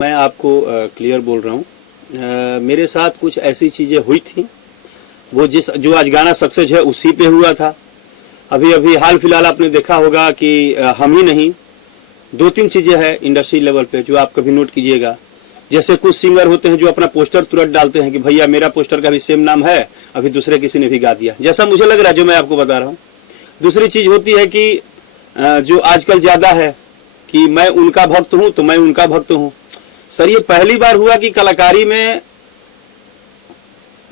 मैं आपको क्लियर बोल रहा हूँ। मेरे साथ कुछ ऐसी चीजें हुई थी, वो जो आज गाना सक्सेस है उसी पे हुआ था। अभी हाल फिलहाल आपने देखा होगा कि हम ही नहीं, दो तीन चीजें हैं इंडस्ट्री लेवल पे जो आप कभी नोट कीजिएगा। जैसे कुछ सिंगर होते हैं जो अपना पोस्टर तुरंत डालते हैं कि भैया मेरा पोस्टर का भी सेम नाम है, अभी दूसरे किसी ने भी गा दिया, जैसा मुझे लग रहा है जो मैं आपको बता रहा हूँ। दूसरी चीज होती है कि जो आजकल ज्यादा है कि मैं उनका भक्त हूं तो मैं उनका भक्त हूं। सर ये पहली बार हुआ कि कलाकारी में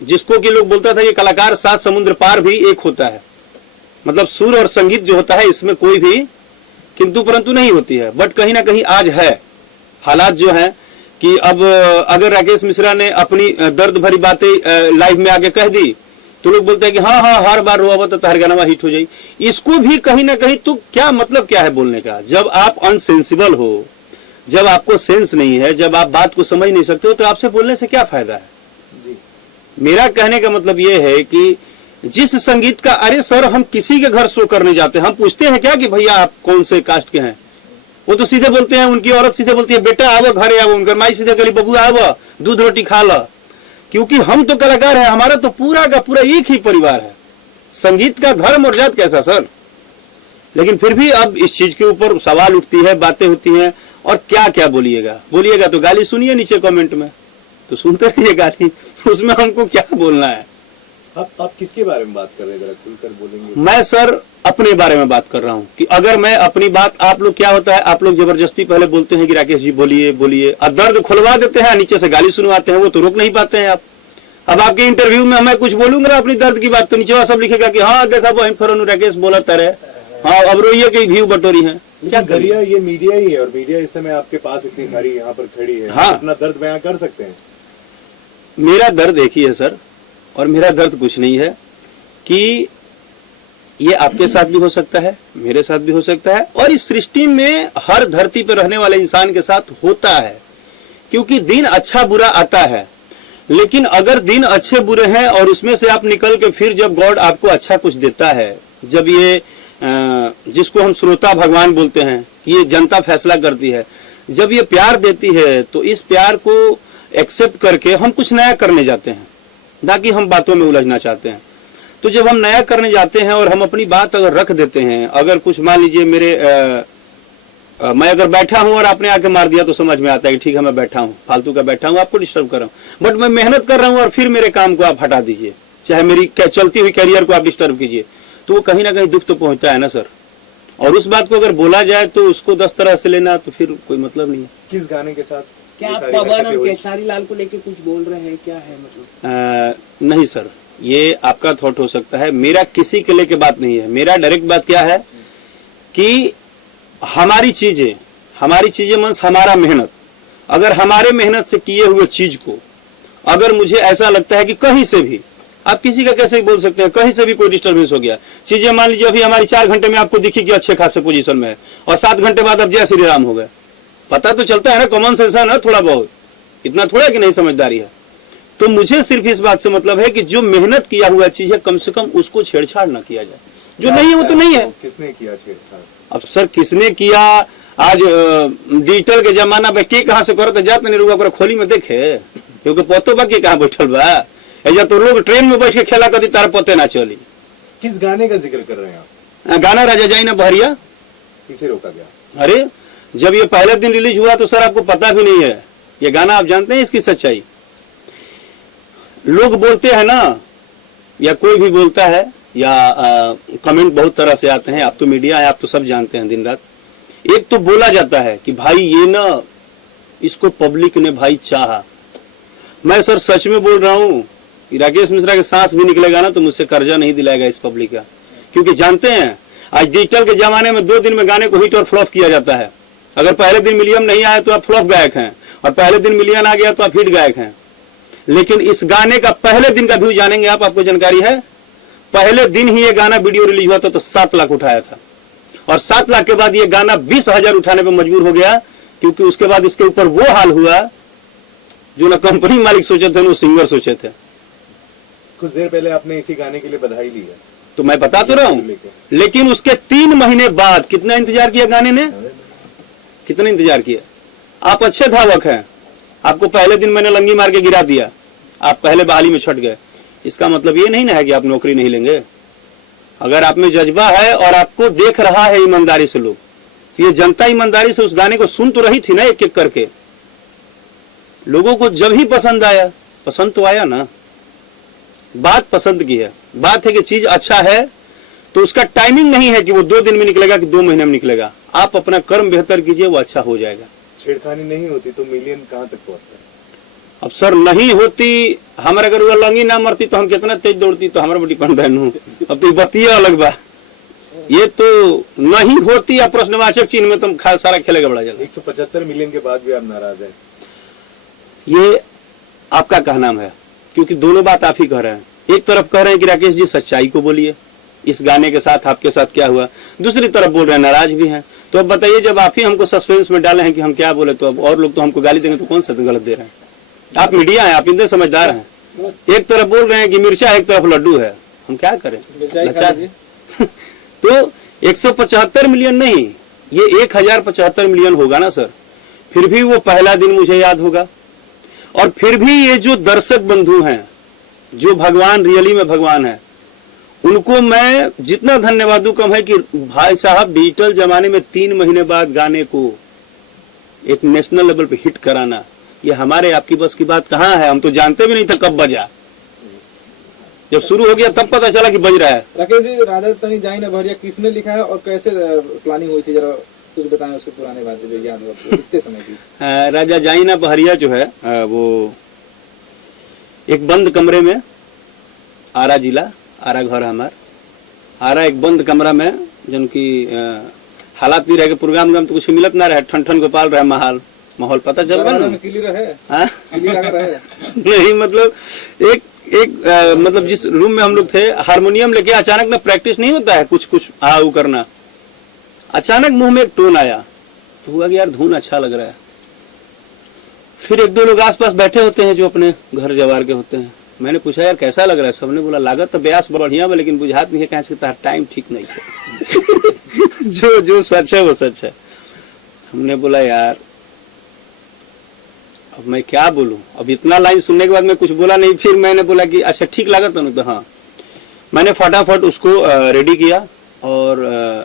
जिसको कि लोग बोलता था कि कलाकार सात समुद्र पार भी एक होता है, मतलब सुर और संगीत जो होता है इसमें कोई भी किंतु परंतु नहीं होती है। बट कहीं ना कहीं आज है हालात जो है कि अब अगर राकेश मिश्रा ने अपनी दर्द भरी बातें लाइव में आके कह दी तो लोग बोलते हैं कि हाँ हाँ हर बार रोआ तो हर गाना हिट हो जाए। इसको भी कहीं ना कहीं तो क्या मतलब क्या है बोलने का, जब आप अनसेंसिबल हो, जब आपको सेंस नहीं है, जब आप बात को समझ नहीं सकते हो तो आपसे बोलने से क्या फायदा है जी। मेरा कहने का मतलब ये है कि जिस संगीत का, अरे सर हम किसी के घर शो करने जाते हैं, हम पूछते हैं क्या कि भैया आप कौन से कास्ट के हैं? वो तो सीधे बोलते हैं, उनकी औरत सीधे बोलती है बेटा आवो घरे आवो, उनका माई सीधे कली बबू आवो दूध रोटी खा लो। क्योंकि हम तो कलाकार हैं, हमारा तो पूरा का पूरा एक ही परिवार है। संगीत का धर्म और जात कैसा सर? लेकिन फिर भी अब इस चीज के ऊपर सवाल उठती है, बातें होती हैं, और क्या क्या बोलिएगा तो गाली सुनिए नीचे कमेंट में, तो सुनते रहिए गाली, उसमें हमको क्या बोलना है। आप किसके बारे में बात कर रहे हैं, जरा खुलकर बोलेंगे? मैं सर अपने बारे में बात कर रहा हूँ कि अगर मैं अपनी बात, आप लोग क्या होता है, आप लोग जबरदस्ती पहले बोलते हैं कि राकेश जी बोलिए बोलिए, और दर्द खुलवा देते हैं, नीचे से गाली सुनवाते हैं, वो तो रोक नहीं पाते हैं आप। अब आपके इंटरव्यू में मैं कुछ बोलूंगा अपनी दर्द की बात तो नीचे सब लिखेगा कि हाँ देखा वो फरोन राकेश बोला तरह, हाँ अब रोइए की व्यू बटोरी है। क्या जरिया ये मीडिया ही है, और मीडिया इस समय आपके पास इतनी सारी यहाँ पर खड़ी है, हाँ अपना दर्द बयां कर सकते हैं। मेरा दर्द एक ही है सर, और मेरा दर्द कुछ नहीं है कि ये आपके साथ भी हो सकता है, मेरे साथ भी हो सकता है, और इस सृष्टि में हर धरती पर रहने वाले इंसान के साथ होता है। क्योंकि दिन अच्छा बुरा आता है, लेकिन अगर दिन अच्छे बुरे हैं और उसमें से आप निकल के फिर जब गॉड आपको अच्छा कुछ देता है, जब ये जिसको हम श्रोता भगवान बोलते हैं, ये जनता फैसला करती है, जब ये प्यार देती है तो इस प्यार को एक्सेप्ट करके हम कुछ नया करने जाते हैं, ना कि हम बातों में उलझना चाहते हैं। तो जब हम नया करने जाते हैं और हम अपनी बात अगर रख देते हैं, अगर कुछ मान लीजिए मैं अगर बैठा हूं और आपने आके मार दिया तो समझ में आता है कि ठीक है मैं बैठा हूं, फालतू का बैठा हूं, आपको डिस्टर्ब कर रहा हूं, बट मैं मेहनत कर रहा हूं और फिर मेरे काम को आप हटा दीजिए, चाहे मेरी चलती हुई कैरियर को आप डिस्टर्ब कीजिए, तो वो कहीं ना कहीं दुख तो पहुंचता है ना सर। और उस बात को अगर बोला जाए तो उसको 10 तरह से लेना तो फिर कोई मतलब नहीं है। किस गाने के साथ क्या आप पवन और केसारी लाल को लेके कुछ बोल रहे हैं, क्या है मतलब? नहीं सर, ये आपका थॉट हो सकता है, मेरा किसी के लेके बात नहीं है। मेरा डायरेक्ट बात क्या है कि हमारी चीजें मींस हमारा मेहनत, अगर हमारे मेहनत से किए हुए चीज को अगर मुझे ऐसा लगता है कि कहीं से भी, आप किसी का कैसे बोल सकते हैं, कहीं से भी कोई डिस्टर्बेंस हो गया, चीजें मान लीजिए अभी हमारी 4 घंटे में आपको दिखी कि अच्छे खासे पोजीशन में है, और 7 घंटे बाद अब जय श्री राम हो गए, पता तो चलता है ना, कॉमन सेंस है ना थोड़ा बहुत, इतना थोड़ा कि नहीं समझदारी है। तो मुझे सिर्फ इस बात से मतलब है कि जो मेहनत किया हुआ चीज है कम से कम उसको छेड़छाड़ ना किया जाए, जो नहीं है वो तो नहीं है। किसने किया छेड़छाड़? अब सर किसने किया, आज डिजिटल के जमाना में के कहां से करते जाते नहीं रुआ खोली में देखे, क्योंकि पतो बा के कहां बैठल बा, ऐसा तो लोग ट्रेन में बैठ के खेला कदी तार पते ना चली। किस गाने का जिक्र कर रहे हैं आप? गाना राजा जाई ना बहरिया। किसे रोका गया? अरे जब ये पहले दिन रिलीज हुआ तो सर आपको पता भी नहीं है ये गाना, आप जानते हैं इसकी सच्चाई? लोग बोलते हैं ना, या कोई भी बोलता है, या कमेंट बहुत तरह से आते हैं, आप तो मीडिया है, आप तो सब जानते हैं दिन रात। एक तो बोला जाता है कि भाई ये ना इसको पब्लिक ने भाई चाहा। मैं सर सच में बोल रहा हूं कि राकेश मिश्रा के सांस भी निकलेगा ना तो मुझसे कर्जा नहीं दिलाएगा इस पब्लिक का, क्योंकि जानते हैं आज डिजिटल के जमाने में 2 दिन में गाने को हिट और फ्लॉप किया जाता है। अगर पहले दिन मिलियन नहीं आया तो आप फ्लॉप गायक हैं, और पहले दिन मिलियन आ गया तो आप हिट गायक हैं। लेकिन इस गाने का पहले दिन का व्यू जानेंगे आप, आपको जानकारी है? पहले दिन ही ये गाना वीडियो रिलीज हुआ था तो 7 लाख उठाया था, और 7 लाख के बाद ये गाना 20,000 उठाने पर मजबूर हो गया, क्योंकि उसके बाद इसके ऊपर वो हाल हुआ जो ना कंपनी मालिक सोचे थे ना सिंगर सोचे थे। कुछ देर पहले आपने इसी गाने के लिए बधाई ली है, तो मैं बता तो रहा हूं, लेकिन उसके 3 महीने बाद कितना इंतजार किया गाने ने, कितना इंतजार किया। आप अच्छे धावक हैं, आपको पहले दिन मैंने लंगी मार के गिरा दिया, आप पहले बहाली में छट गए, इसका मतलब ये नहीं ना है कि आप नौकरी नहीं लेंगे। अगर आप में जज्बा है और आपको देख रहा है ईमानदारी से लोग, तो ये जनता ईमानदारी से उस गाने को सुन तो रही थी ना एक एक करके। लोगों को जब ही पसंद आया, पसंद तो आया ना, बात पसंद की है, बात है कि चीज अच्छा है तो उसका टाइमिंग नहीं है कि वो 2 दिन में निकलेगा कि 2 महीने में निकलेगा। आप अपना कर्म बेहतर कीजिए, वो अच्छा हो जाएगा। छेड़खानी नहीं होती तो मिलियन कहाँ तक पहुँचता है? अब सर नहीं होती, हमारे अगर वो लंगी ना मरती तो हम कितना तेज दौड़ती, तो हमारा डिपेंड है। अब तो बतिया अलग बा, ये तो नहीं होती या प्रश्नवाचक चिन्ह में तुम सारा खेलेगा बड़ा जल्द। 175 मिलियन के बाद भी आप नाराज हैं? ये आपका कहना है, क्योंकि दोनों बात आप ही कह रहे हैं। एक तरफ कह रहे हैं कि राकेश जी सच्चाई को बोलिए, इस गाने के साथ आपके साथ क्या हुआ, दूसरी तरफ बोल रहे हैं नाराज भी हैं। तो अब बताइए, जब आप ही हमको सस्पेंस में डाले हैं कि हम क्या बोले, तो अब और लोग तो हमको गाली देंगे, तो कौन सा गलत दे रहे हैं? आप मीडिया हैं, आप इतने समझदार हैं, एक तरफ बोल रहे हैं कि मिर्चा, एक तरफ लड्डू है, हम क्या करें? तो 175 मिलियन नहीं, ये 1075 मिलियन होगा ना सर, फिर भी वो पहला दिन मुझे याद होगा। और फिर भी ये जो दर्शक बंधु हैं, जो भगवान रियली में भगवान है, उनको मैं जितना धन्यवाद दूं कम है। कि भाई साहब, डिजिटल जमाने में 3 महीने बाद गाने को एक नेशनल लेवल पे हिट कराना, ये हमारे आपकी बस की बात कहाँ है? हम तो जानते भी नहीं था कब बजा, जब शुरू हो गया तब पता चला कि बज रहा है। राकेश जी, राजा तनी जाई ने भरिया किसने लिखा है और कैसे प्लानिंग हुई थी, जरा कुछ बताएं उसके पुराने बातें जो याद हो कितने समय की। राजा जाइना बहरिया जो है वो एक बंद कमरे में, आरा जिला, आरा घर हमार, आरा एक बंद कमरा में, जिनकी हालात नहीं रहे, प्रोग्राम में तो कुछ मिलत ना रहे, ठन ठन गोपाल रहे माहौल पता चल रहा है नहीं, मतलब एक मतलब जिस रूम में हम लोग थे, हारमोनियम लेके अचानक ना प्रैक्टिस नहीं होता है कुछ आऊ करना, अचानक मुंह में एक टोन आया, तो हुआ कि यार धुन अच्छा लग रहा है। फिर 1-2 लोग आसपास बैठे होते हैं जो अपने घर जवार के होते हैं, मैंने पूछा यार कैसा लग रहा है? सबने बोला लागत तो ब्यास बढ़िया है, लेकिन बुझात नहीं है, कहाँ से टाइम ठीक नहीं है। जो सच है वो सच है। हमने बोला यार अब मैं क्या बोलूं, अब इतना लाइन सुनने के बाद मैं कुछ बोला नहीं। फिर मैंने बोला कि अच्छा ठीक लगा था ना, तो हाँ, मैंने फटाफट उसको रेडी किया और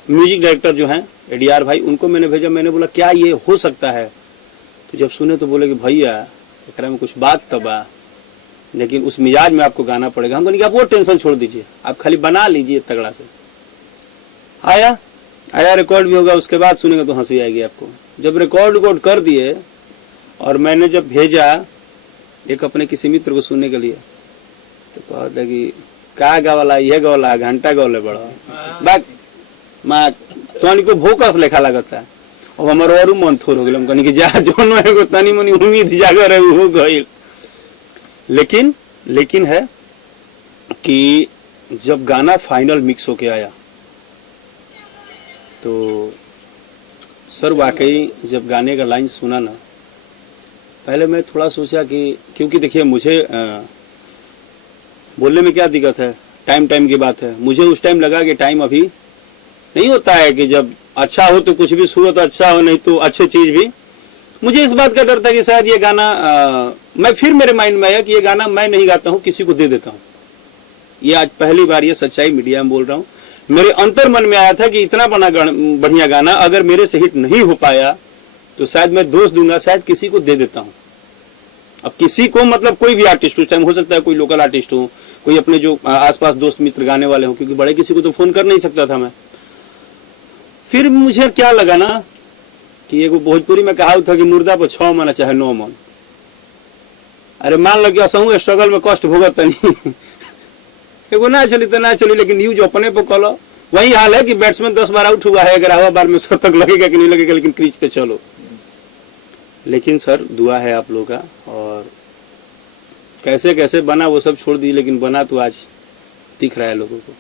म्यूजिक डायरेक्टर जो हैं एडीआर भाई, उनको मैंने भेजा। मैंने बोला क्या ये हो सकता है? तो जब सुने तो बोले कि भैया एकरा में कुछ बात तबा, लेकिन उस मिजाज में आपको गाना पड़ेगा। हम बोले आप वो टेंशन छोड़ दीजिए, आप खाली बना लीजिए तगड़ा से। आया रिकॉर्ड भी होगा, उसके बाद सुनेंगे तो हंसी आएगी आपको। जब रिकॉर्ड कर दिए और मैंने जब भेजा एक अपने किसी मित्र को सुनने के लिए, तो कहता कि का गावला, ये गौला घंटा गौले बड़ा बात माँ तो भोकस लेखा लगता है। अब हमारे और मन थोड़ हो गया, कहनी कि जा जोनो एगो तनी मनी उम्मीद जागर है वो गइल। लेकिन है कि जब गाना फाइनल मिक्स होके आया तो सर वाकई जब गाने का लाइन सुना ना, पहले मैं थोड़ा सोचा कि, क्योंकि देखिए मुझे बोलने में क्या दिक्कत है, टाइम की बात है। मुझे उस टाइम लगा कि टाइम अभी नहीं होता है कि जब अच्छा हो तो कुछ भी सुनो तो अच्छा हो, नहीं तो अच्छी चीज भी। मुझे इस बात का डर था कि शायद ये गाना मैं फिर मेरे माइंड में आया कि ये गाना मैं नहीं गाता हूँ, किसी को दे देता हूँ। ये आज पहली बार ये सच्चाई मीडिया में बोल रहा हूँ। मेरे अंतर मन में आया था कि इतना बढ़िया गाना अगर मेरे से हिट नहीं हो पाया तो शायद मैं दोष दूंगा, शायद किसी को दे देता हूँ। अब किसी को मतलब कोई भी आर्टिस्ट उस टाइम हो सकता है, कोई लोकल आर्टिस्ट हो, कोई अपने जो आसपास दोस्त मित्र गाने वाले हो, क्योंकि बड़े किसी को तो फोन कर नहीं सकता था मैं। फिर मुझे क्या लगा ना कि एगो भोजपुरी में कहावत था कि मुर्दा पर 6 मन चाहे 9 मन। अरे मान लो कि असहू स्ट्रगल में कष्ट भोगत नहीं एगो ना चली तो ना चली, लेकिन न्यूज अपने पर कलो। वही हाल है कि बैट्समैन 10 बार आउट हुआ है, 11वां बार में शतक लगेगा कि नहीं लगेगा, लेकिन क्रीज पे चलो। लेकिन सर दुआ है आप लोगों का, और कैसे कैसे बना वो सब छोड़ दी, लेकिन बना तो आज दिख रहा है लोगों को।